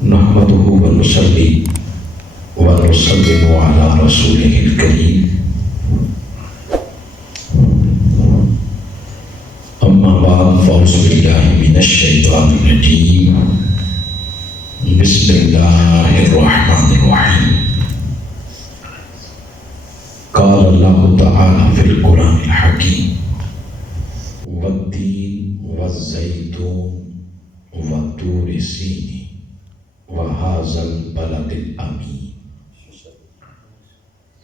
نحمده ونصلي ونسلم على رسوله الكريم أما بعد فأعوذ بالله من الشيطان الرجيم بسم الله الرحمن الرحيم قال الله تعالى في القرآن الحكيم والتين والزيتون وطور سينين وهذا البلد الأمين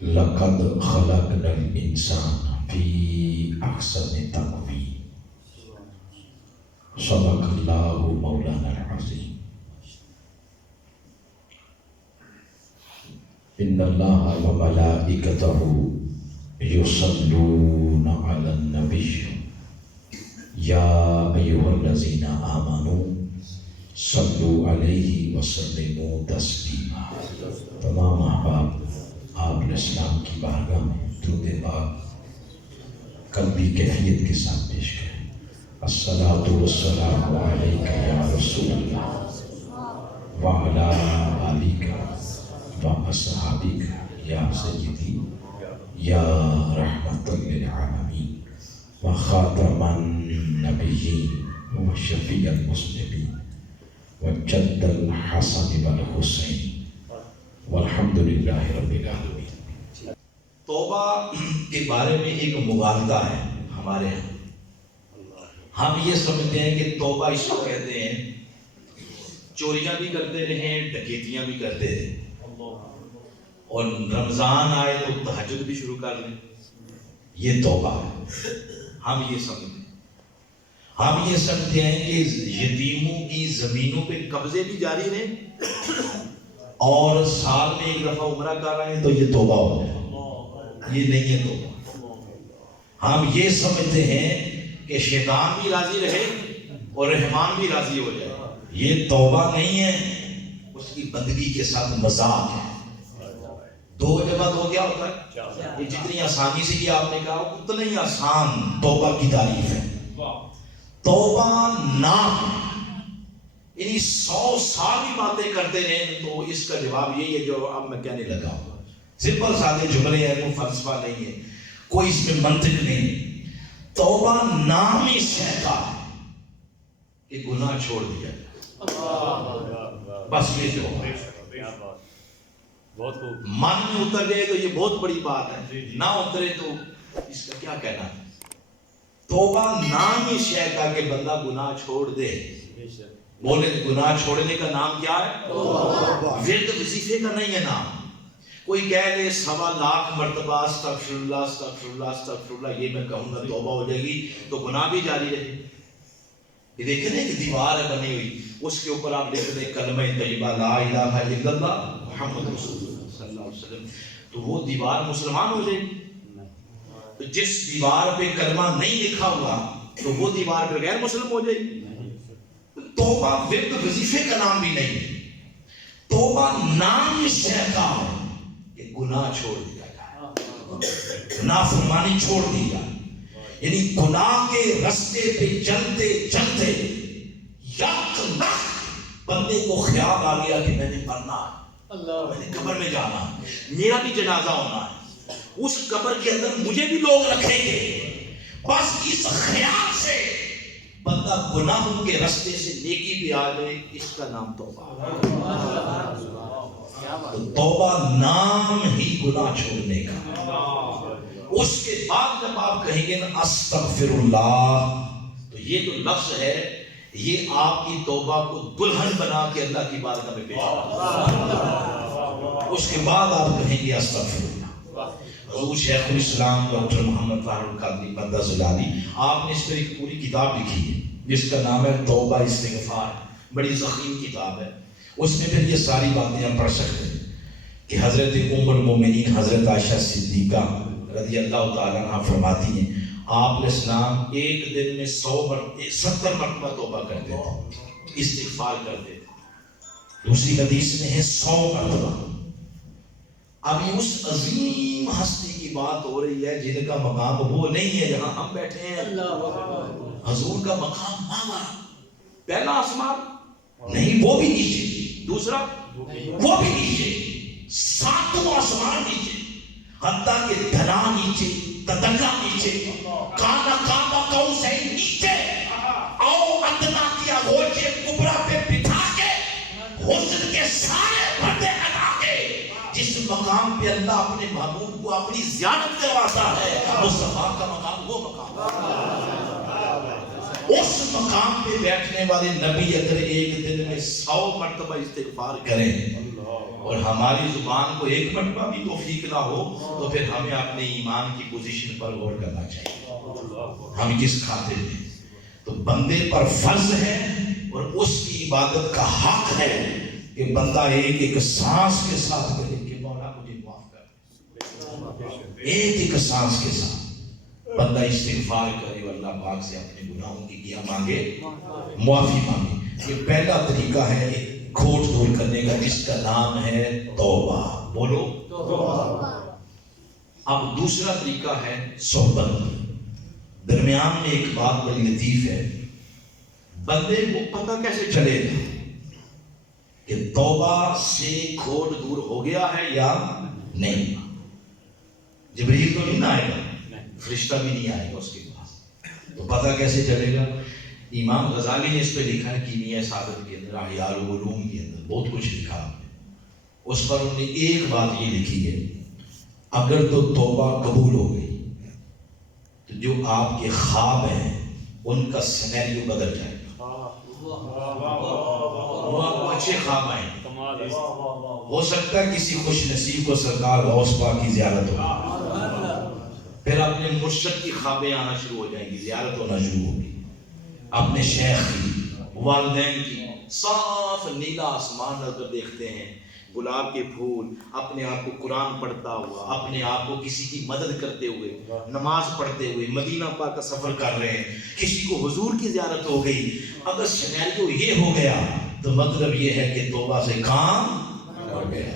لقد خلقنا الإنسان في أحسن تقويم صدق الله مولانا العظيم إن الله وملائكته يصلون على النبي يا أيها الذين آمنوا صلوا علیہ وسلموا تسلیما. تمام احباب آپ اسلام کی بارگاہ میں درود پاک قلبی کیفیت کے ساتھ پیش کریں. الصلاۃ والسلام علیک یا رسول اللہ وعلی آلک واصحابک یا سیدی یا رحمت للعالمین وخاتم النبیین وشفیع المسلمین وجد الحسن والحسین والحمد للہ رب العالمین. توبہ کے بارے میں ایک مغالطہ ہے ہمارے ہاں. ہم یہ سمجھتے ہیں کہ توبہ اس کو کہتے ہیں چوریاں بھی کرتے رہیں ڈکیتیاں بھی کرتے رہیں اور رمضان آئے تو تہجد بھی شروع کر لیں. یہ توبہ ہے. ہم یہ سمجھتے ہیں. ہم یہ سمجھتے ہیں کہ یتیموں کی زمینوں پہ قبضے بھی جاری رہیں اور سال میں ایک دفعہ عمرہ کر رہے ہیں تو یہ توبہ ہو جائے. یہ نہیں ہے توبہ. ہم یہ سمجھتے ہیں کہ شیطان بھی راضی رہے اور رحمان بھی راضی ہو جائے. یہ توبہ نہیں ہے. اس کی بندگی کے ساتھ مذاق ہے. دو جگہ تو کیا ہوتا ہے؟ یہ جتنی آسانی سے یہ آپ نے کہا اتنا ہی آسان توبہ کی تعریف ہے. توبہ نام یعنی 100 سال بھی باتیں کرتے رہیں تو اس کا جواب یہی ہے جو اب میں کہنے لگا ہوں. سمپل سادے جملے ہیں, کوئی فلسفہ نہیں ہے, کوئی اس میں منطق نہیں. توبہ نام ہی سہتا ہے کہ گناہ چھوڑ دیا بس. یہ جو من میں اتر جائے تو یہ بہت بڑی بات ہے, نہ اترے تو اس کا کیا کہنا ہے. توبہ نام ہی شے کا کہ بندہ گناہ چھوڑ دے. بولے گناہ چھوڑنے کا نام کیا ہے؟ ورد وظیفے کا نہیں ہے نام. کوئی کہہ لے 1.25 مرتبہ استغفر اللہ استغفر اللہ استغفر اللہ, یہ میں کہوں گا توبہ ہو جائے گی تو گناہ بھی جاری رہے. یہ دیکھیں نا کہ دیوار ہے بنی ہوئی, اس کے اوپر آپ لکھ دیں کلمہ طیبہ لا الہ الا اللہ محمد رسول اللہ صلی اللہ علیہ وسلم, تو وہ دیوار مسلمان ہو جائے گی. تو جس دیوار پہ کلمہ نہیں لکھا ہوا تو وہ دیوار پہ غیر مسلم ہو جائے گی. توبہ ورد وظیفے کا نام بھی نہیں. توبہ نام اس شے کا کہ گناہ چھوڑ دیا جائے, نافرمانی چھوڑ دی جائے. یعنی گناہ کے رستے پہ چلتے چلتے یک لخت بندے کو خیال آ گیا کہ میں نے مرنا ہے, میں نے قبر میں جانا ہے, میرا بھی جنازہ ہونا ہے, اس قبر کے اندر مجھے بھی لوگ رکھیں گے. بس اس خیال سے بندہ گناہوں کے رستے سے نیکی بھی آ جائے, اس کا نام توبہ. تو توبہ نام ہی گناہ چھوڑنے کا. اس کے بعد جب آپ کہیں گے نا استغفر اللہ, تو یہ جو لفظ ہے یہ آپ کی توبہ کو دلہن بنا کے اللہ کی بارگاہ میں پیش کرتا. اس کے بعد آپ کہیں گے استغفر اللہ. حضور شیخ الاسلام ڈاکٹر محمد طاہر القادری مقدس العالی, آپ نے اس پر ایک پوری کتاب لکھی ہے جس کا نام ہے توبہ استغفار. بڑی ضخیم کتاب ہے. اس میں پھر یہ ساری باتیں آپ پڑھ سکتے ہیں کہ حضرت ام المومنین حضرت عائشہ صدیقہ رضی اللہ تعالیٰ عنہ فرماتی ہیں آپ علیہ السلام ایک دن میں 70 مرتبہ توبہ کرتے تھے, استغفار کرتے تھے. دوسری حدیث میں ہے 100 مرتبہ. ابھی اس عظیم ہستی کی بات ہو رہی ہے جن کا مقام وہ نہیں ہے جہاں ہم بیٹھے ہیں. حضور کا مقام ماما پہلا آسمان نہیں, وہ بھی نیچے. دوسری دوسرا وہ بھی نیچے، ساتوں آسمان نیچے، حتیٰ کہ دھنا نیچے، تدگا نیچے، کانا کعبہ قوسین نیچے، او ادنا کیا گوچے کبرا پہ بٹھا کے حسن کے سارے پردے ہٹا کے جس مقام پہ اللہ اپنے محبوب کو اپنی زیارت کرواتا ہے، مصطفیٰ کا مقام وہ مقام، اس مقام پہ بیٹھنے والے نبی اگر ایک دن میں 100 مرتبہ استغفار کریں اور ہماری زبان کو 1 مرتبہ بھی توفیق نہ ہو تو پھر ہمیں اپنے ایمان کی پوزیشن پر غور کرنا چاہیے، ہم کس خاطر ہیں۔ تو بندے پر فرض ہے اور اس کی عبادت کا حق ہے کہ بندہ ایک ایک سانس کے ساتھ کہے کہ مولا مجھے معاف کر، ایک ایک سانس کے ساتھ بندہ استغفار کرے اور اللہ پاک سے اپنے گناہوں کی کیا مانگے، معافی مانگے۔ یہ پہلا طریقہ ہے کھوٹ دور کرنے کا، جس کا نام ہے توبہ، بولو توبہ۔ اب دوسرا طریقہ ہے صحبت۔ درمیان میں ایک بات بڑی لطیف ہے، بندے کو پتہ کیسے چلے گا کہ توبہ سے کھوٹ دور ہو گیا ہے یا نہیں؟ جبریل تو نہیں آئے گا، فرشتہ بھی نہیں آئے گا اس کے پاس، تو پتہ کیسے چلے گا؟ امام غزالی نے اس پہ لکھا ہے کیمیہ ثابت کے اندر، احیاء العلوم کے اندر بہت کچھ لکھا ہے، اس پر انہوں نے ایک بات یہ لکھی ہے، اگر تو توبہ قبول ہو گئی تو جو آپ کے خواب ہیں ان کا سینیریو بدل جائے گا، وہ اچھے خواب آئیں گے، ہو سکتا ہے کسی خوش نصیب کو سرکار غوث پاک کی زیارت ہو، پھر اپنے مرشد کی خوابیں آنا شروع ہو جائیں گی، زیارت ہونا شروع ہوگی، اپنے شیخ کی، والدین کی، صاف نیلا آسمان نظر دیکھتے ہیں، گلاب کے پھول، اپنے آپ کو قرآن پڑھتا ہوا، اپنے آپ کو کسی کی مدد کرتے ہوئے، نماز پڑھتے ہوئے مدینہ پاک کا سفر کر رہے ہیں، کسی کو حضور کی زیارت ہو گئی۔ اگر سینیریو یہ ہو گیا تو مطلب یہ ہے کہ توبہ سے کام ہو گیا،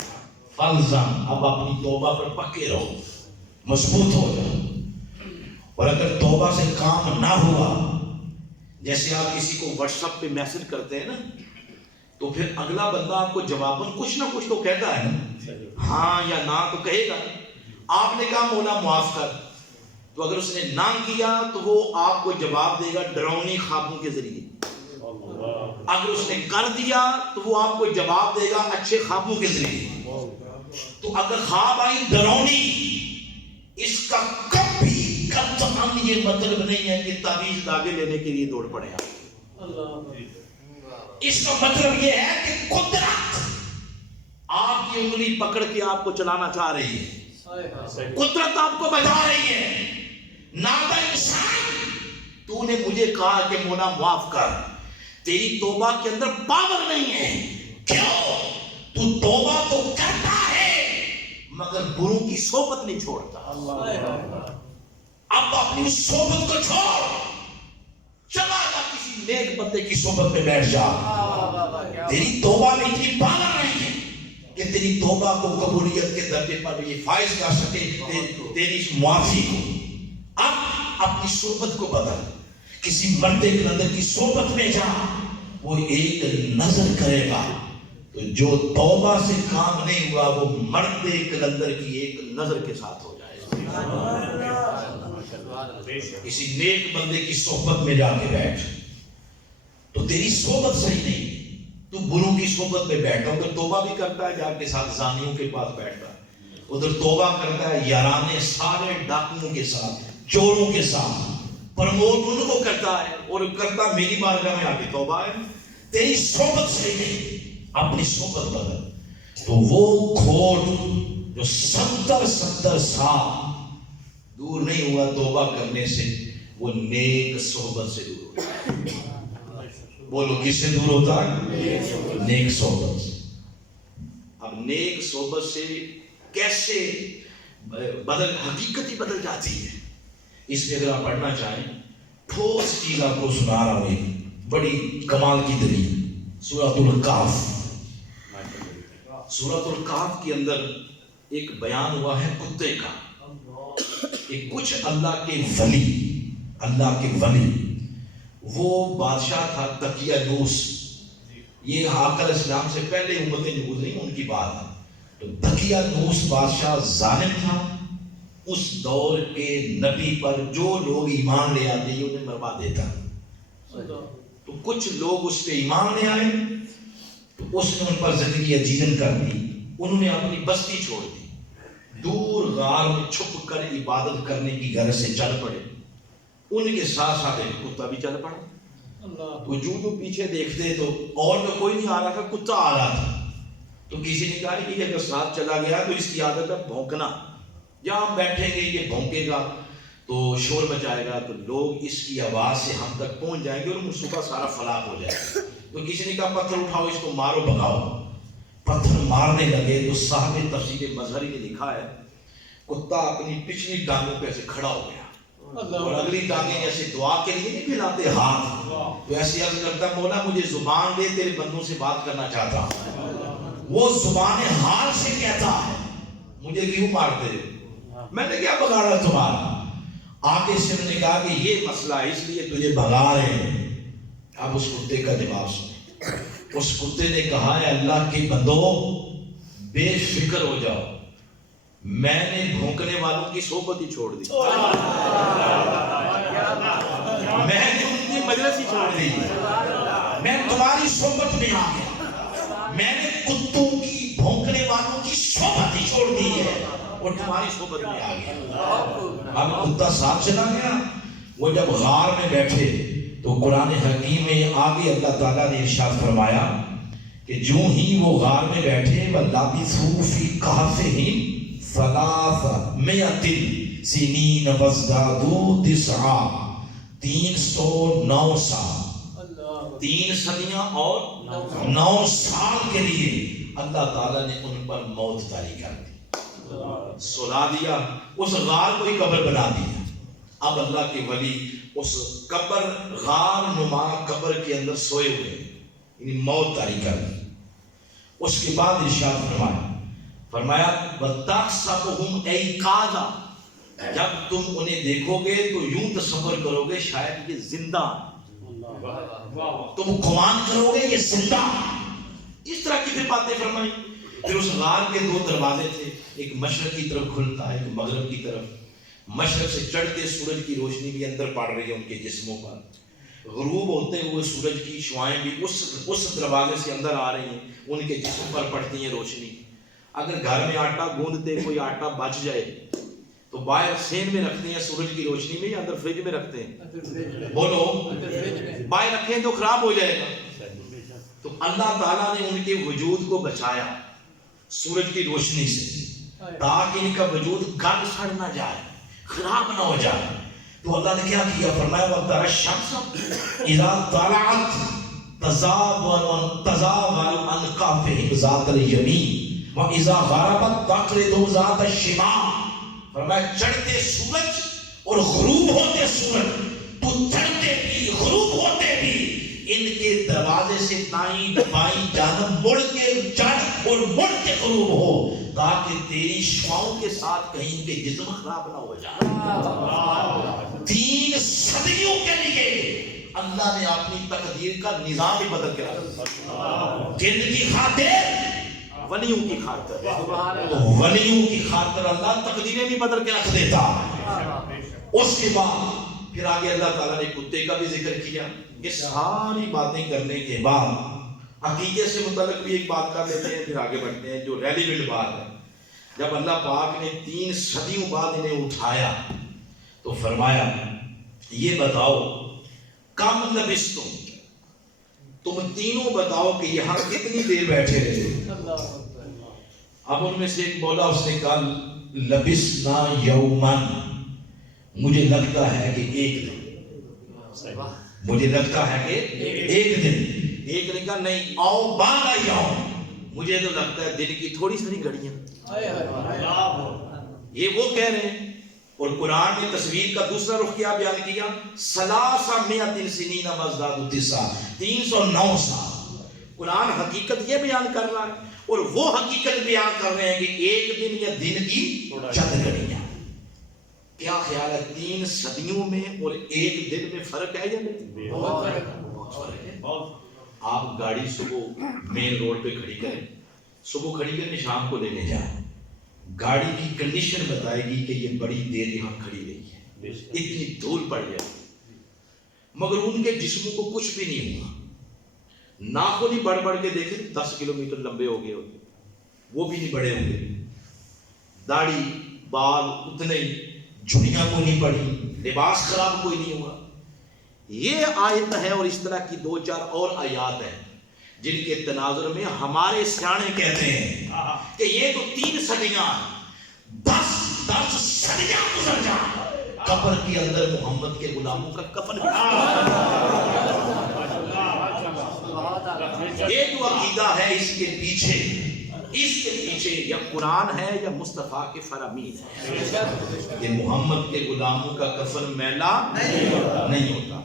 فلزم، اب اپنی توبہ پر پکے رہو، مضبوط ہو جاؤ۔ اور اگر توبہ سے کام نہ ہوا، جیسے آپ کسی کو واٹس ایپ پہ میسج کرتے ہیں نا، تو پھر اگلا بندہ آپ کو جواباً کچھ نہ کچھ تو کہتا ہے نا، ہاں یا نہ تو کہے گا۔ آپ نے کہا مولا معاف کر، تو اگر اس نے نہ کیا تو وہ آپ کو جواب دے گا ڈراؤنی خوابوں کے ذریعے، اگر اس نے کر دیا تو وہ آپ کو جواب دے گا اچھے خوابوں کے ذریعے۔ تو اگر خواب آئی ڈراؤنی، اس کا کبھی قطعاً یہ مطلب نہیں ہے کہ تعویذ داغے لینے کے لیے دوڑ پڑے آپ، اس کا مطلب یہ ہے کہ قدرت آپ کی انگلی پکڑ کے آپ کو چلانا چاہ رہی ہے، قدرت آپ کو بجا رہی ہے، نادہ انسان تو نے مجھے کہا کہ مولا معاف کر، تیری توبہ کے اندر پاور نہیں ہے، کیوں؟ تو توبہ تو کرتا ہے مگر بروں کی صحبت نہیں چھوڑتا۔ اب اپنی اس صحبت کو چھوڑ، چلا جا کسی نیک بندے کی صحبت میں بیٹھ جا، تیری توبہ میں اتنی پاور نہیں ہے کہ تیری توبہ کو قبولیت کے درجے پر یہ فائز کر سکے تیری اس معافی کو۔ اب اپنی صحبت کو بدل، کسی مردے کے اندر کی صحبت میں جا، وہ ایک نظر کرے گا تو جو توبہ سے کام نہیں ہوا وہ مردے کلندر کی ایک نظر کے ساتھ ہو جائے گا۔ کسی نیک بندے کی صحبت میں جا کے بیٹھ، تو تیری صحبت صحیح نہیں، تو بروں کی صحبت میں بیٹھا، ادھر توبہ بھی کرتا ہے جا کے ساتھ زانیوں کے پاس بیٹھتا ہے، ادھر توبہ کرتا ہے یارانے سارے ڈاکوؤں کے ساتھ، چوروں کے ساتھ، پرموٹ ان کو کرتا ہے اور کرتا میری بارگاہ میں آ کے توبہ ہے۔ تیری صحبت صحیح نہیں، اپنی صحبت بدل، تو وہ کھوٹ جو 70 سال دور نہیں ہوا توبہ کرنے سے، وہ نیک صحبت سے دور ہوتا ہے۔ بولو کس سے دور ہوتا ہے؟ نیک صحبت سے۔ اب نیک صحبت سے کیسے بدل، حقیقت ہی بدل جاتی ہے۔ اس میں اگر آپ پڑھنا چاہیں، ٹھوس چیز آپ کو سنا رہا ہوں، ایک بڑی کمال کی دلیل، سورۃ الکہف۔ سورۃ الکہف کے اندر ایک بیان ہوا ہے کتے کا، کہ کچھ اللہ کے ولی، وہ بادشاہ تھا دقیانوس، یہ آقا علیہ السلام سے پہلے امتیں جو گزری ان کی بات ہے. تو دقیانوس بادشاہ ظالم تھا. اس دور کے نبی پر جو لوگ ایمان لے آتے ہیں انہیں مروا دیتا. تو کچھ لوگ اس پہ ایمان لے آئے تو اس نے ان پر زندگی عجیبن کر دی. انہوں نے اپنی بستی چھوڑ دی, دور غار میں چھپ کر عبادت کرنے کی غرض سے چل پڑے. ان کے ساتھ ساتھ ایک کتا بھی چل پڑا. تو جو پیچھے دیکھتے تو اور تو کوئی نہیں آ رہا تھا, کتا آ رہا تھا. تو کسی نے کہا کہ یہ اگر ساتھ چلا گیا تو اس کی عادت ہے بھونکنا, جہاں ہم بیٹھیں گے یہ بھونکے گا تو شور مچائے گا تو لوگ اس کی آواز سے ہم تک پہنچ جائیں گے اور منصوبہ کا سارا فلاح ہو جائے گا. تو کسی نے کہا پتھر اٹھاؤ اس کو مارو بھگاؤ. پتھر مارنے لگے تو صاحب تفسیر مظہری نے لکھا ہے کتا اپنی پچھلی ٹانگوں پہ ایسے کھڑا ہو گیا اور اگلی ٹانگیں ایسے دعا کے لیے نہیں پھیلاتے ہاتھ, تو ایسے عرض کرتا مولا مجھے زبان دے تیرے بندوں سے بات کرنا چاہتا ہوں. وہ زبان حال سے کہتا ہے مجھے کیوں مارتے ہو, میں نے کیا بگاڑا تمہارا. آگے سے نے کہا کہ یہ مسئلہ ہے اس لیے تجھے بھگا رہے ہیں. اب اس کتے کا جواب سنیں. اس کتے نے کہا ہے اللہ کے بندو بے فکر ہو جاؤ, میں نے بھونکنے والوں کی صحبت ہی چھوڑ دی, میں نے ان کی مجلس ہی چھوڑ دی, میں تمہاری صحبت میں آ گیا. میں نے کتوں کی بھونکنے والوں کی صحبت ہی چھوڑ دی ہے اور تمہاری صحبت میں آ گیا. اب کتا ساتھ چلا گیا. وہ جب غار میں بیٹھے تو قرآن حکیم میں آگے اللہ تعالیٰ نے ارشاد فرمایا کہ جو ہی وہ غار میں بیٹھے وَلَبِثُوا فِي كَهْفِهِمْ ثَلَاثَمِائَةٍ سِنِينَ وَازْدَادُوا تِسْعًا, 309 سال, 3 صدیاں اور 9 سال کے لیے اللہ تعالیٰ نے ان پر موت طاری کر دی, سلا دیا. اس غار کو ہی قبر بنا دیا. اب اللہ کے ولی اس قبر غار نما قبر کے اندر سوئے ہوئے, یعنی موت طاری کر دی. اس کے بعد ارشاد فرمایا وَتَحْسَبُهُمْ أَيْقَاظًا, جب تم انہیں دیکھو گے تو یوں تصور کرو گے شاید یہ زندہ, تم گمان کرو گے یہ زندہ. اس طرح کی پھر باتیں فرمائی. پھر اس غار کے 2 دروازے تھے, ایک مشرق کی طرف کھلتا ہے ایک مغرب کی طرف. مشرق سے چڑھتے سورج کی روشنی بھی اندر پڑ رہی ہے ان کے جسموں پر, غروب ہوتے ہوئے سورج کی شعائیں بھی اس دروازے سے اندر آ رہی ہیں, ان کے جسم پر پڑتی ہیں روشنی. اگر گھر میں آٹا گوندتے کوئی آٹا بچ جائے تو باہر سین میں رکھتے ہیں سورج کی روشنی میں یا اندر فریج میں رکھتے ہیں؟ بولو, باہر رکھیں تو خراب ہو جائے گا. تو اللہ تعالیٰ نے ان کے وجود کو بچایا سورج کی روشنی سے تاکہ ان کا وجود گل سڑ نہ جائے, خراب نہ ہو جائے. تو اللہ نے کیا کیا, فرمایا وَتَرَى الشَّمْسَ إِذَا طَلَعَتْ تَزَاوَرُ عَنْ كَهْفِهِمْ ذَاتَ الْيَمِينِ وَإِذَا غَرَبَتْ تَقْرِضُهُمْ ذَاتَ الشِّمَالِ. فرمایا چڑھتے سورج اور غروب ہوتے سورج, تو چڑھتے بھی غروب ہوتے بھی ان کے دروازے سے دائیں بائیں جانب مڑ کے چڑھ اور مڑ کے غروب ہو تاکہ تیری شعاؤں کے ساتھ کہیں ان کے جسم خراب نہ ہو جائے. 3 صدیوں کے لیے اللہ نے اپنی تقدیر کا نظام ہی بدل کے رکھا. جن کی خاطر ولیوں کی خاطر, ولیوں کی خاطر اللہ تقدیریں بھی بدل کے رکھ دیتا. اس کے بعد پھر آگے اللہ تعالیٰ نے کتے کا بھی ذکر کیا. یہ ساری باتیں کرنے کے بعد عقیدے سے متعلق بھی ایک بات کر لیتے ہیں, پھر آگے بڑھتے ہیں جو ریلیونٹ بات ہے. جب اللہ پاک نے 3 صدیوں بعد انہیں اٹھایا تو فرمایا یہ بتاؤ کم لبثتم, تم تینوں بتاؤ کہ یہاں کتنی دیر بیٹھے رہے. اب ان میں سے ایک بولا, اس نے کہا لبثنا یومن, مجھے لگتا ہے کہ 1 دن, مجھے لگتا ہے کہ 1 دن. ایک نے کہا نہیں آؤ بالا یوم, مجھے تو لگتا ہے دن کی تھوڑی ساری گھڑیاں. یہ وہ کہہ رہے ہیں. اور قرآن نے تصویر کا دوسرا رخ کیا بیان کیا, 300 سنین وازدادوا تسعا, 309 سال. قرآن حقیقت یہ بیان کر رہا ہے اور وہ حقیقت بیان کر رہے ہیں کہ 1 دن یا دن کی چند گھڑیاں. کیا خیال ہے 3 صدیوں میں اور 1 دن میں فرق ہے یا نہیں؟ بہت فرق ہے. آپ گاڑی صبح مین روڈ پہ کھڑی کریں، صبح کھڑی کریں شام کو لینے جائیں، گاڑی کی کنڈیشن بتائے گی کہ یہ بڑی دیر یہاں کھڑی رہی ہے، اتنی دھول پڑ جائے، مگر ان کے جسموں کو کچھ بھی نہیں ہوا، ناخن ہی بڑھ بڑھ کے دیکھیں 10 کلومیٹر لمبے ہو گئے ہوتے، وہ بھی نہیں بڑے ہوئے، داڑھی بال اتنے ہی، جھڑیاں کو نہیں پڑی، لباس خراب کوئی نہیں ہوا۔ یہ آیت ہے اور اس طرح کی 2-4 اور آیات ہیں جن کے تناظر میں ہمارے سیانے کہتے ہیں کہ یہ تو 3 صدیاں 10 صدیاں گزر جائیں، قبر کے اندر محمد کے غلاموں کا کفن یہ جو عقیدہ ہے اس کے پیچھے یا قرآن ہے یا مصطفیٰ کے فرامین ہے کہ محمد کے غلاموں کا کفن میلا نہیں ہوتا۔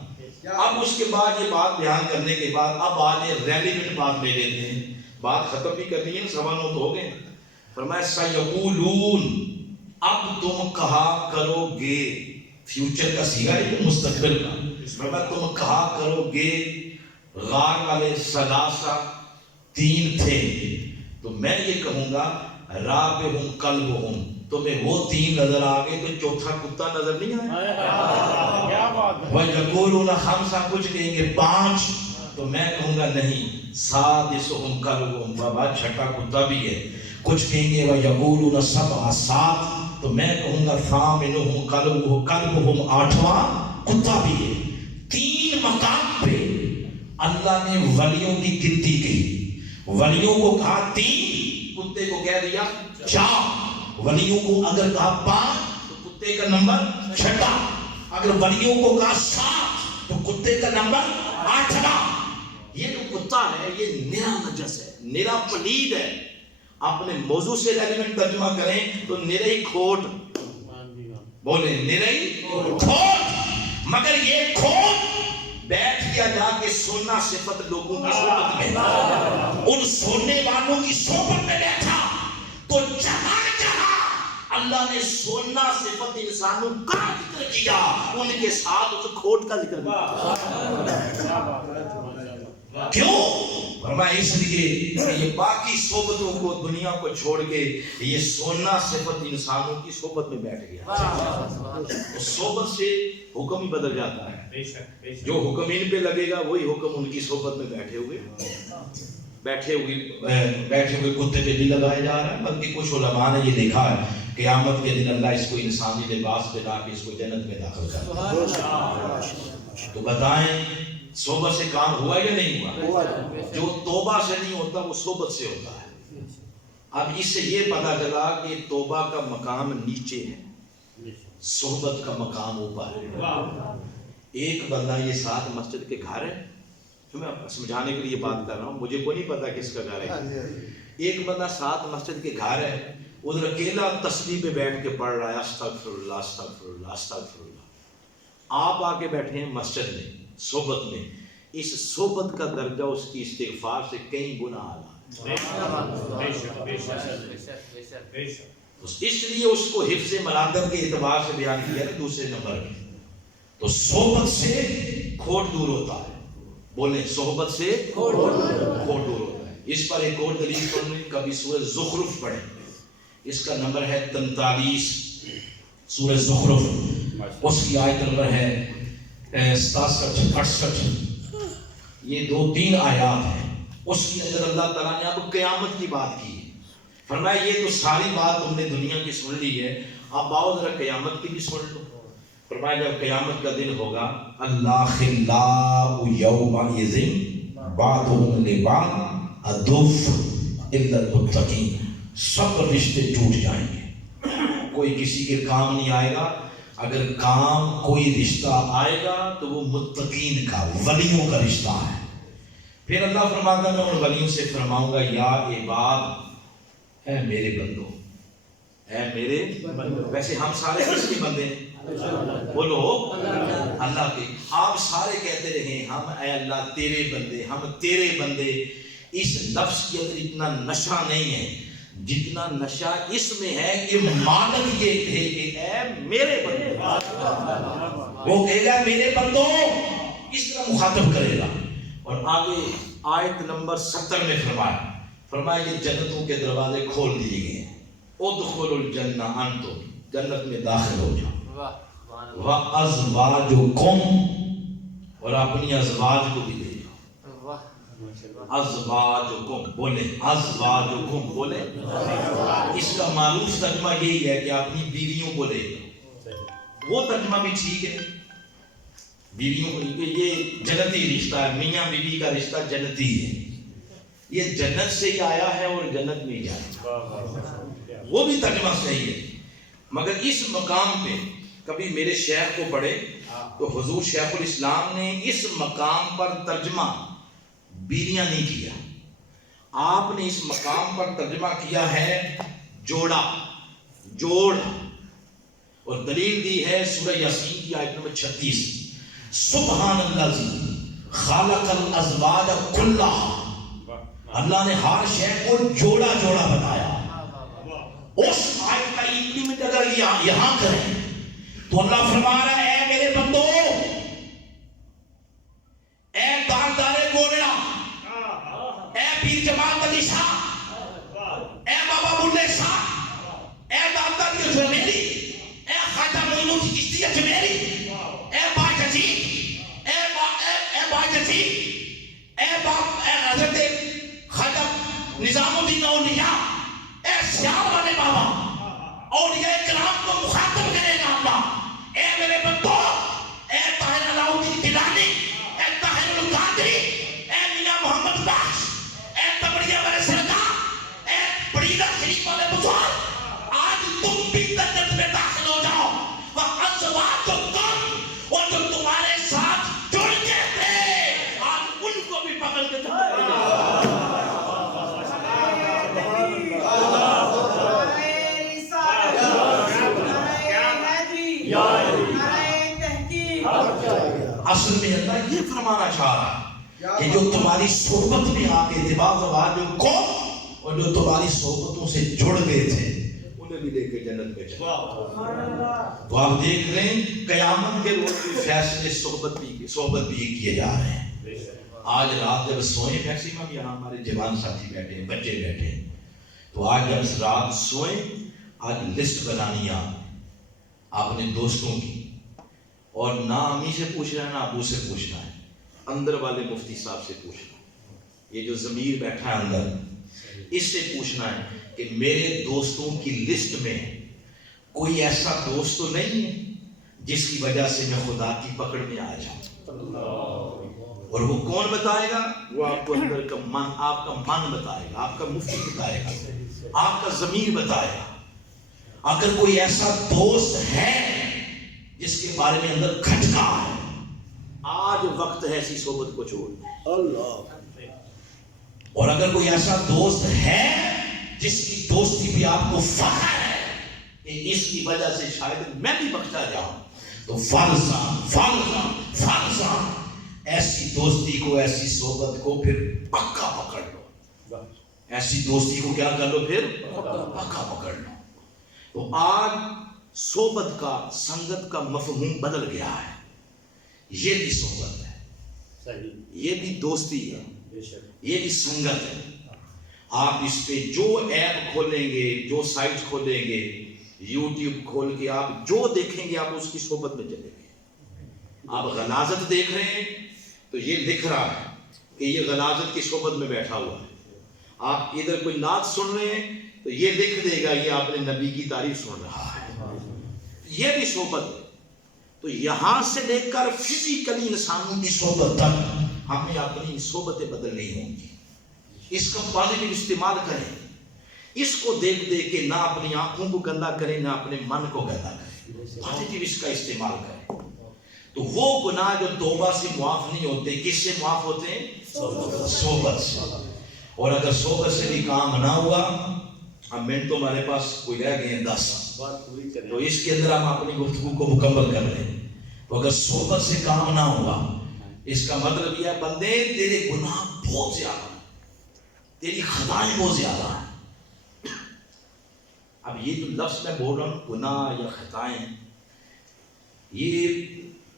اب اس کے بعد یہ بات بیان کرنے کے بعد اب آج ریلیونٹ بات لے لیتے ہیں، بات ختم بھی کرنی ہے، 9:15 تو ہو گئے۔ فرمایا سیقولون، اب تم کہا کرو گے، فیوچر کا سیغہ ہے مستقبل کا، فرمایا تم کہا کرو گے غار والے ثلاثہ 3 تھے، تو میں یہ کہوں گا رابعہم کلبہم، تمہیں وہ 3 نظر آگے تو چوتھا کتا نظر نہیں آیا؟ وَيَقُولُونَ خَمْسَ، کچھ کہیں گے 5، تو میں کہوں گا نہیں سادسہم کلبہم، بابا چھٹا کتا بھی ہے، کچھ کہیں گے وَيَقُولُونَ سَبْعَ 7، تو میں کہوں گا ثامنہم کلبہم، 8واں کتا بھی ہے۔ 3 مقام پہ اللہ نے ولیوں کی گنتی کی، ولیوں کو کہا 3، کتے کو کہہ دیا 4، ولیوں کو اگر کہا 5 تو کتے کا نمبر 6، اگر ولیوں کو کہا 7 تو کتے کا نمبر 8۔ یہ جو کتا ہے یہ نرا نجس ہے، نرا پلید ہے، اپنے موضوع سے ریلیونٹ ترجمہ کریں تو نرئی کھوٹ، بولیں نرئی کھوٹ، مگر یہ کھوٹ بیٹھ گیا جا کے سونا صفت لوگوں کی صحبت میں، ان سونے والوں کی صحبت میں بیٹھا تو جہاں اللہ نے سونا صفت انسانوں کا ذکر کیا، ان کے ساتھ اس کھوٹ کا ذکر کیا۔ کیوں؟ فرمایا اس لیے کہ یہ باقی صحبتوں کو، دنیا کو چھوڑ کے یہ سونا صفت انسانوں کی صحبت میں بیٹھ گیا، اس صحبت سے حکم ہی بدل جاتا ہے، جو حکم ان پہ لگے گا وہی حکم ان کی صحبت میں بیٹھے ہوئے کتے پہ بھی لگایا جا رہا ہے۔ بلکہ کچھ علماء نے یہ لکھا ہے قیامت کے دن اللہ اس کو انسانی لباس پہ لا کے اس کو جنت میں داخل کرتا ہے۔ تو بتائیں صحبت سے کام ہوا یا نہیں ہوا؟ جو توبہ سے نہیں ہوتا وہ صحبت سے ہوتا ہے۔ اب اس سے یہ پتا چلا کہ توبہ کا مقام نیچے ہے، صحبت کا مقام اوپر ہے۔ ایک بندہ یہ 7 مسجد کے گھر ہے، میں سمجھانے کے لیے بات کر رہا ہوں، مجھے کوئی نہیں پتا کس کا گھر ہے۔ ایک بندہ 7 مسجد کے گھر ہے، ادھر اکیلا تسبیح پہ بیٹھ کے پڑھ رہا ہے استغفر اللہ استغفر اللہ استغفر اللہ۔ آپ آ کے بیٹھے ہیں مسجد میں، صحبت میں، اس صحبت کا درجہ اس کی استغفار سے کئی گنا اعلیٰ، اس لیے اس کو حفظ مراتب کے اعتبار سے بیان کیا کہ دوسرے نمبر میں۔ تو صحبت سے کھوٹ دور ہوتا ہے، بولیں صحبت سے کھوٹ دور ہوتا ہے۔ اس پر ایک اور دلیل پڑھیں، کبھی سورہ زخرف پڑھیں، اس کا نمبر ہے 43، سورہ زخرف، اس کی آیت نمبر ہے 67-68۔ یہ 2-3 آیات ہیں، اس کے اندر اللہ تعالیٰ نے اب قیامت کی بات کی ہے۔ فرمایا یہ تو ساری بات تم نے دنیا کی سن لی ہے، اب آؤ ذرا قیامت کی بھی سن لو۔ فرمایا جب قیامت کا دن ہوگا، اللہ خلاء یومئذ بعضهم لبعض عدو الا المتقین، سب رشتے ٹوٹ جائیں گے، کوئی کسی کے کام نہیں آئے گا۔ اگر کام کوئی رشتہ آئے گا تو وہ متقین کا، ولیوں کا رشتہ ہے۔ پھر اللہ فرماتا ہے میں ان ولیوں سے فرماؤں گا یا عباد، اے میرے بندو، اے میرے بندو۔ ویسے ہم سارے کس کے بندے ہیں؟ بولو اللہ کے۔ آپ سارے کہتے رہے ہم اے اللہ تیرے بندے، ہم تیرے بندے۔ اس لفظ کے اندر اتنا نشہ نہیں ہے جتنا نشہ اس میں ہے کہ مالک یہ کہے کہ اے میرے بندے، وہ کہے گا میرے بندوں، اس طرح مخاطب کرے گا۔ اور آگے آیت نمبر 70 میں فرمایا کہ جنتوں کے دروازے کھول دیے گئے ہیں، ادخلوا الجنہ انتم، جنت میں داخل ہو جاؤ، وازواجکم، اور اپنی ازواج کو بھی لے جاؤ، ازواجکم بولے، ازواجکم بولے، اس کا معروف ترجمہ یہی ہے کہ اپنی بیویوں کو لے جاؤ، وہ ترجمہ بھی ٹھیک ہے، بیویوں کو، یہ جنتی رشتہ ہے، میاں بیوی کا رشتہ جنتی ہے، یہ جنت سے ہی آیا ہے اور جنت میں ہی جائے گا، وہ بھی ترجمہ صحیح ہے، مگر اس مقام پہ کبھی میرے شیخ کو پڑھے تو حضور شیخ الاسلام نے اس مقام پر ترجمہ بیویاں نہیں کیا، آپ نے اس مقام پر ترجمہ کیا ہے جوڑا، جوڑ، اور دلیل دی ہے سورہ یاسین کی آیت نمبر 36، سبحان اللہ خالق الازواج کلھا، اللہ نے ہر شے کو جوڑا جوڑا بنایا، اس آیت کا امپلیمنٹ اگر یہاں کریں تو اللہ فرما رہا ہے اے میرے بندو، اے داندار گولڑا، اے پیر جماعت علی شاہ، اے بابا بلے شاہ، اے داندار کی جمیری، اے خواجہ معین الدین چشتی اجمیری، اے بائی جی، اے بائی جی، اے حضرت خواجہ نظام الدین اولیاء، اے سیال والے بابا، اولیاء کرام کو مخاطب کرے گا اللہ، اے میرے بندو، اے طاہر علاؤدین گیلانی، اے طاہر القادری، اے میاں محمد بخش، اے تبریہ والے سردار، اے بریدہ شریف والے بزرگ، آج تم بھی جنت میں داخل ہو جاؤ، وَأَزْوَاجُکُمْ، اور جو تمہارے ساتھ جڑ کے تھے آج ان کو بھی پکڑ کے جنت میں لے جاؤ۔ اصل میں اللہ یہ فرمانا چاہ رہا ہے کہ جو تمہاری صحبت میں آ کے اتباع زواجوں کو، اور جو تمہاری صحبتوں سے جڑ گئے تھے انہیں بھی لے کے جنت میں چلے۔ تو آپ دیکھ رہے ہیں قیامت کے روز بھی فیصلے صحبت بھی کیے جا رہے ہیں۔ آج رات جب سوئیں، میکسیمم یہاں ہمارے جوان ساتھی بیٹھے ہیں، بچے بیٹھے ہیں، تو آج جب رات سوئیں، آج لسٹ بنانی ہے اپنے دوستوں کی، اور نہ امی سے پوچھنا ہے نہ ابو سے پوچھنا ہے، اندر والے مفتی صاحب سے پوچھنا ہے، یہ جو ضمیر بیٹھا ہے اندر، اس سے پوچھنا ہے کہ میرے دوستوں کی لسٹ میں کوئی ایسا دوست تو نہیں ہے جس کی وجہ سے میں خدا کی پکڑ میں آ جاؤں۔ اور وہ کون بتائے گا؟ وہ آپ کو اندر کا من، آپ کا من بتائے گا، آپ کا مفتی بتائے گا، آپ کا ضمیر بتائے گا۔ اگر کوئی ایسا دوست ہے جس کے بارے میں اندر کھٹکا ہے، آج وقت ہے ایسی صحبت کو چھوڑنے۔ اور اگر کوئی ایسا دوست ہے جس کی دوستی بھی آپ کو فخر ہے کہ اس کی وجہ سے شاید میں بھی بخشا جاؤں، تو فالزا ایسی دوستی کو، ایسی صحبت کو پھر پکا پکڑ لو، ایسی دوستی کو کیا کر لو؟ پھر پکا پکڑ لو۔ تو آج صحبت کا، سنگت کا مفہوم بدل گیا ہے، یہ بھی صحبت ہے، یہ بھی دوستی ہے، یہ بھی سنگت ہے۔ آپ اس پہ جو ایپ کھولیں گے، جو سائٹ کھولیں گے، یوٹیوب کھول کے آپ جو دیکھیں گے آپ اس کی صحبت میں چلیں گے۔ آپ غلاظت دیکھ رہے ہیں تو یہ لکھ رہا ہے کہ یہ غلاظت کی صحبت میں بیٹھا ہوا ہے۔ آپ ادھر کوئی نعت سن رہے ہیں تو یہ لکھ دے گا یہ آپ نے نبی کی تعریف سن رہا ہے، یہ بھی صحبت ہے۔ تو یہاں سے لے کر فزیکلی انسانوں کی صحبت تک ہمیں اپنی صحبتیں بدلنی ہوں گی۔ اس کا پازیٹیو استعمال کریں، اس کو دیکھ دے کے نہ اپنی آنکھوں کو گندا کریں نہ اپنے من کو گندا کریں، پازیٹیو اس کا استعمال کریں۔ تو وہ گناہ جو توبہ سے معاف نہیں ہوتے، کس سے معاف ہوتے ہیں؟ صحبت سے۔ اور اگر صحبت سے بھی کام نہ ہوا، ہم منٹ تو ہمارے پاس کوئی رہ گئے ہیں 10، تو اس کے اندر ہم اپنی گفتگو کو مکمل کر لیں۔ تو اگر صحبت سے کام نہ ہوا، اس کا مطلب یہ ہے بندے تیرے گناہ بہت زیادہ ہیں، تیری خطائیں بہت زیادہ ہیں۔ اب یہ جو لفظ میں بول رہا ہوں گناہ یا خطائیں، یہ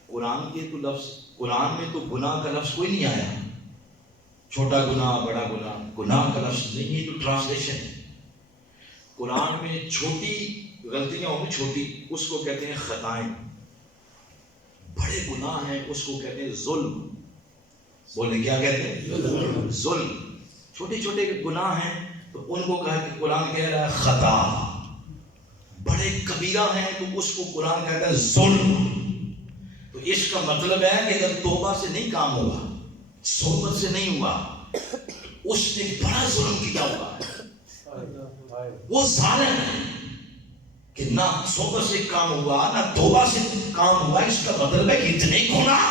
قرآن کے تو لفظ، قرآن میں تو گناہ کا لفظ کوئی نہیں آیا، چھوٹا گناہ بڑا گناہ، گناہ کا لفظ نہیں، یہ تو ٹرانسلیشن ہے۔ قرآن میں چھوٹی غلطیاں ہوں گی، چھوٹی، اس کو کہتے ہیں خطائیں، بڑے گناہ ہیں اس کو کہتے ہیں ظلم۔ بولے کیا کہتے ہیں؟ ظلم۔ چھوٹے چھوٹے گناہ ہیں تو ان کو کہا کہ قرآن کہہ رہا ہے خطا، بڑے کبیرہ ہیں تو اس کو قرآن کہتا ہے ظلم۔ تو اس کا مطلب ہے کہ اگر توبہ سے نہیں کام ہوا، صحبت سے نہیں ہوا، اس نے بڑا ظلم کیا ہوا ہے، وہ ظالم ہے کہ نہ صحبت سے کام ہوا نہ توبہ سے کام ہوا۔ اس کا مطلب ہے کہ اتنے گناہ،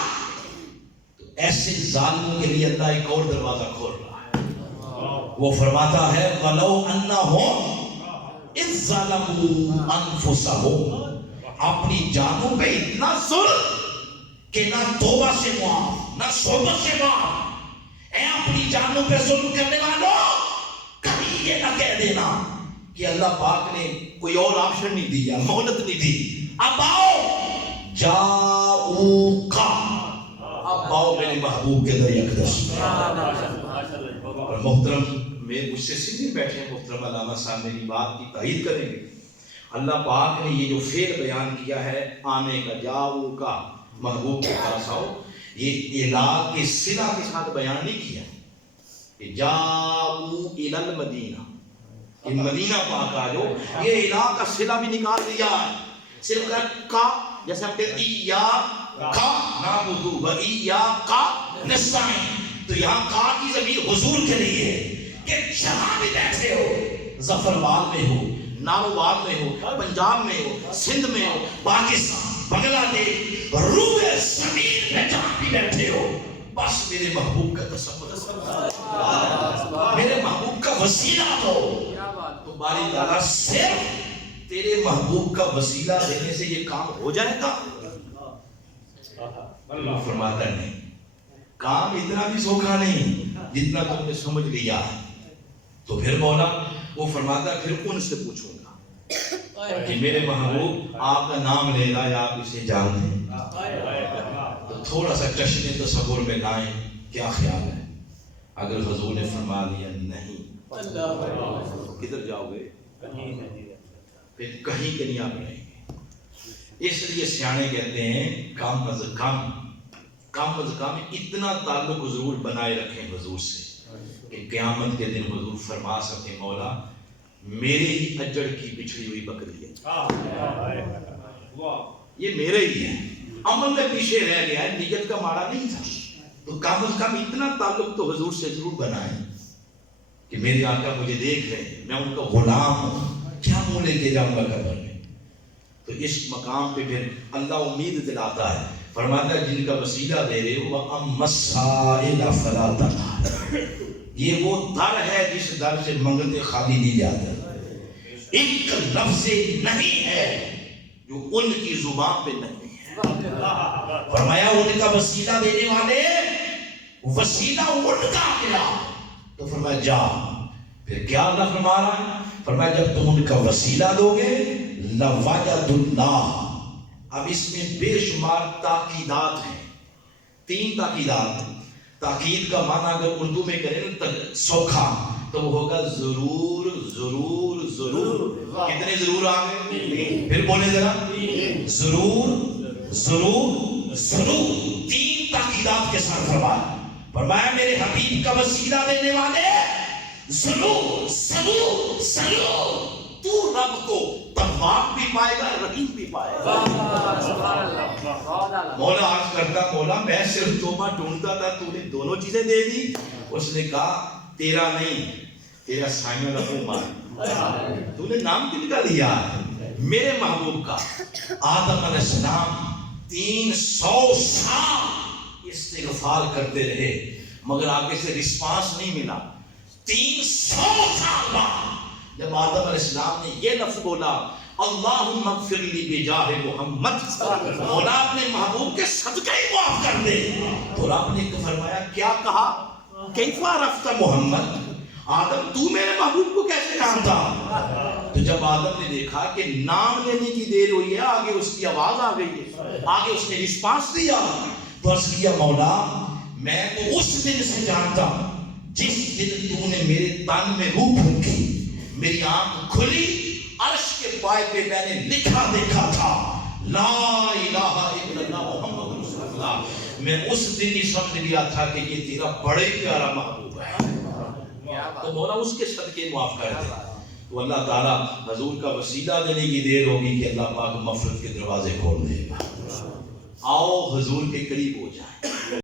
تو ایسے ظالموں کے لیے اللہ ایک اور دروازہ کھول رہا ہے۔ وہ فرماتا ہے وَلَوْ أَنَّهُمْ إِذْ ظَلَمُوا أَنفُسَهُمْ، اپنی جانوں پہ اتنا ظلم کہ نہ توبہ سے معاف نہ صحبت سے معاف۔ اے اپنی جانوں پہ ظلم کرنے والوں، کبھی یہ نہ کہہ دینا کہ اللہ پاک نے کوئی اور آپشن نہیں دیا، مہلت نہیں دی، اب آؤ جاؤکا، اب آؤ میرے محبوب کے در اقدس۔ اور محترم مجھ سے سننے بیٹھے ہیں محترم علامہ صاحب میری بات کی تائید کریں گے، اللہ پاک نے یہ جو فعل بیان کیا ہے آنے کا، جاؤکا، محبوب کے پاس آؤ، یہ الہ کے صلہ کے ساتھ بیان نہیں کیا کہ جاؤ الی المدینہ، کہ مدینہ پاک آ جاؤ، یہ الہ کا صلہ بھی نکال دیا ہے، صرف کا، جیسے ہم کہتے ہیں ایاکا نعبد و ایاکا نستعین، تو یہاں کا کی ضمیر حضور کے لیے ہے کہ جہاں بھی بیٹھے ہو، ظفرآباد میں ہو، ناروال میں ہو، پنجاب میں ہو، سندھ میں ہو، پاکستان، بنگلہ دیش، روئے زمین میں جہاں بھی بیٹھے ہو، بس میرے محبوب کا تصور، میرے محبوب کا وسیلہ ہو، تو باری تعالیٰ صرف تیرے محبوب کا وسیلہ دینے سے یہ کام ہو جائے گا؟ فرماتا نہیں، کام اتنا بھی سوکھا نہیں جتنا تم نے سمجھ لیا۔ تو پھر مولا وہ فرماتا پھر ان سے پوچھوں گا کہ میرے محبوب آپ کا نام لے رہا ہے، آپ اسے جانتے ہیں، تو تھوڑا سا جشن تصور میں لائیں، کیا خیال ہے؟ اگر حضور نے فرما دیا نہیں، کدھر جاؤ گے؟ پھر کہیں کے نہیں آپ رہیں گے۔ اس لیے سیانے کہتے ہیں کم از کم اتنا تعلق ضرور بنائے رکھیں حضور سے کہ قیامت کے دن حضور فرما سکے مولا میرے ہی اجڑ کی بچھڑی ہوئی بکری ہے، یہ میرے ہی ہے، عمل میں پیچھے رہ گیا ہے، نیت کا ماڑا نہیں تھا، تو کم از کم اتنا تعلق تو حضور سے ضرور بنائیں کہ میرے آقا مجھے دیکھ رہے ہیں، میں ان کا غلام ہوں، کیا منہ لے کے جاؤں گا قبر میں؟ تو اس مقام پہ پھر اللہ امید دلاتا ہے، فرماتا ہے جن کا وسیلہ دے رہے ہو وَأَمَّا السَّائِلَ فَلَا تَنْهَرْ، یہ وہ در ہے جس در سے منگتے خالی نہیں جاتا، ایک لفظ نہیں ہے جو ان کی زبان پہ نہیں ہے۔ فرمایا ان کا وسیلہ دینے والے، وسیلہ ان کا ملا، تو فرمایا جا، پھر کیا اللہ فرما رہا ہے؟ فرمایا جب تم ان کا وسیلہ دو گے لَوَجَدُ اللَّهَ، اب اس میں بے شمار تاکیدات ہیں، 3 تاکیدات ہیں۔ تاکید کا معنی اگر اردو میں کریں سوکھا تو وہ ہوگا ضرور ضرور ضرور، کتنے ضرور آ گئے؟ پھر بولے ذرا، ضرور ضرور ضرور، 3 تاکیدات کے ساتھ فرمایا میرے حبیب کا وسیلہ دینے والے ضرور ضرور ضرور تو رب کو تواب بھی پائے گا، رحیم بھی پائے گا۔ مولا عرض کرتا مولا میں صرف توبہ ڈھونڈتا تھا، تو نے دونوں چیزیں دے دی۔ اس نے کہا تیرا نہیں، تیرا سائمن ابو مار، تو نے نام کن کا لیا؟ میرے محبوب کا۔ آدم علیہ السلام 300 سال استغفار کرتے رہے مگر آگے سے رسپانس نہیں ملا۔ 300 سال بعد جب آدم علیہ السلام نے یہ لفظ بولا اللہم اغفر لی بجاہ محمد، مولا اپنے محبوب کے صدقے ہی معاف کر دے، تو رب نے فرمایا کیا کہا؟ کیف عرفت محمد، آدم تو میرے محبوب کو کیسے جانتا؟ تو جب آدم نے دیکھا کہ نام لینے کی دیر ہوئی ہے، آگے اس کی آواز آ گئی ہے، آگے اس نے رسپانس دیا، تو عرض کیا مولا میں تو اس دن سے جانتا ہوں جس دن تو نے میرے تن میں روح پھونکی، میری آنکھ کھلی، عرش کے پائے پہ میں نے لکھا دیکھا تھا لا الہ الا اللہ محمد رسول اللہ۔ میں اس دن ہی سمجھ لیا تھا کہ یہ تیرا بڑے پیارا محبوب ہے، تو مولا اس کے صدقے معاف کر دے۔ تو اللہ تعالیٰ حضور کا وسیلہ دینے کی دیر ہوگی کہ اللہ پاک مغفرت کے دروازے کھول دے گا۔ آؤ حضور کے قریب ہو جائیں۔